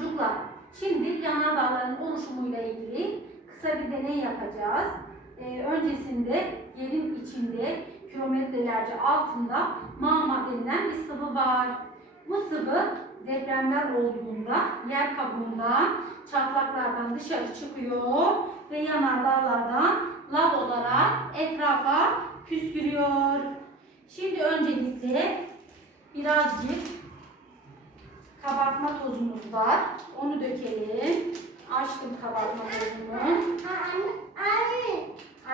Çocuklar, şimdi yanardağların oluşumuyla ilgili kısa bir deney yapacağız. Ee, öncesinde yerin içinde kilometrelerce altında mağma denilen bir sıvı var. Bu sıvı depremler olduğunda yer kabuğundan, çatlaklardan dışarı çıkıyor ve yanardağlardan lav olarak etrafa püskürüyor. Şimdi öncelikle birazcık kabartma tozumuz var. Onu dökelim. Açtım kabartma tozunu. Anne, anne,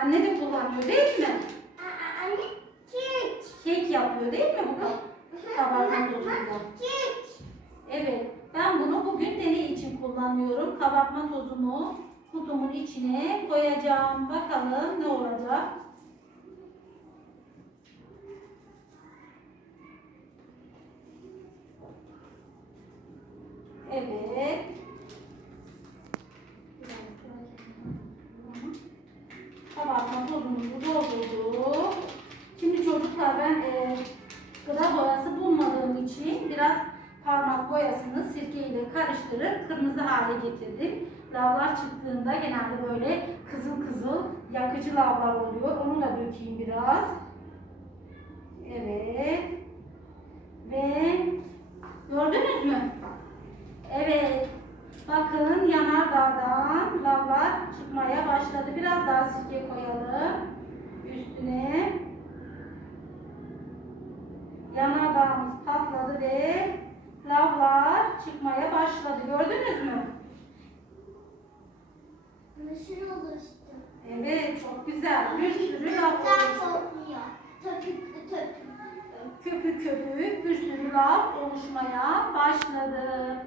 Anne de kullanıyor değil mi? anne, kek. Kek yapıyor değil mi bu kabartma tozuyla? Kek. Evet. Ben bunu bugün deney için kullanıyorum. Kabartma tozumu kutumun içine koyacağım. Bakalım ne olacak? Evet. Kabartma tozumuzu doldurduk. Şimdi çocuklar ben e, gıda boyası bulmadığım için biraz parmak boyasını sirke ile karıştırıp kırmızı hale getirdim. Lavlar çıktığında genelde böyle kızıl kızıl yakıcı lavlar oluyor. Onu da dökeyim biraz. Evet. Ve gördünüz mü? Bakın yanardağdan lavlar çıkmaya başladı. Biraz daha sirke koyalım. Üstüne. Yanardağımız patladı ve lavlar çıkmaya başladı. Gördünüz mü? Nasıl oluştu? Evet çok güzel. Bir sürü lav oluştu. Köpüklü köpüklü. Köpük köpük bir sürü lav oluşmaya başladı.